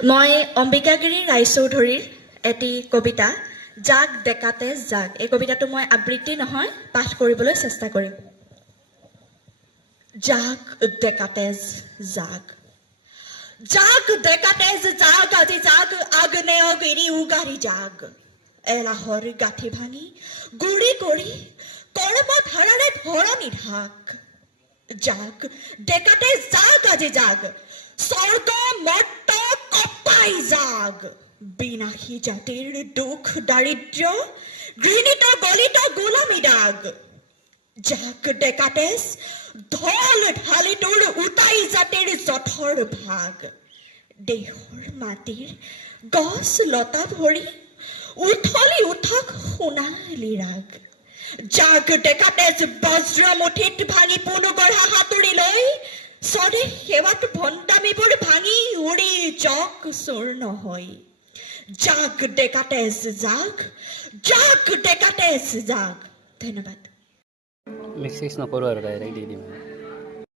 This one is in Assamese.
মই অম্বিকাগিৰি ৰায়চৌধুৰীৰ এটি কবিতা জাগ ডেকাতে জাগ এই কবিতাটো মই আবৃত্তি নহয় পাঠ কৰিবলৈ চেষ্টা কৰিম। জাগ ডেকাতেজ জাগ জাগ ডেকাতেজ জাগ আজি জাগ আগ্নেয়গিৰি উগাৰি জাগ এলাহৰ গাঁঠি ভাঙি গুৰি কৰি কৰ্মধাৰাৰে ধৰণি ঢাক জাগ ডেকাতে জাগ আজি জাগ স্বৰ্গ মৰ্ত কপাই জাগ বিনাশী জাতিৰ দুখ দাৰিদ্ৰ্য ঘৃণিত গলিত গোলামী দাগ জাগ ডেকাতেজ ঢল ঢালি তোৰ উটাই জাতিৰ জঠৰ ভাগ দেহৰ মাটিৰ গছ লতা ভৰি উঠলি উঠক সোণালী ৰাগ জাগ ডেকাতেজ বজ্ৰ মুঠিত ভাঙি পুনু গঢ়া হাতুৰি লৈ স্বদেশ সেৱাত ভণ্ডামিবোৰ ভাঙি উৰি জক চূৰ্ণ হৈ জাগ ডেকাতেজ জাগ জাগ ডেকাতেজ জাগ। ধন্যবাদ। মিক্স নকৰোঁ আৰু ডাইৰেক্ট দি দিম।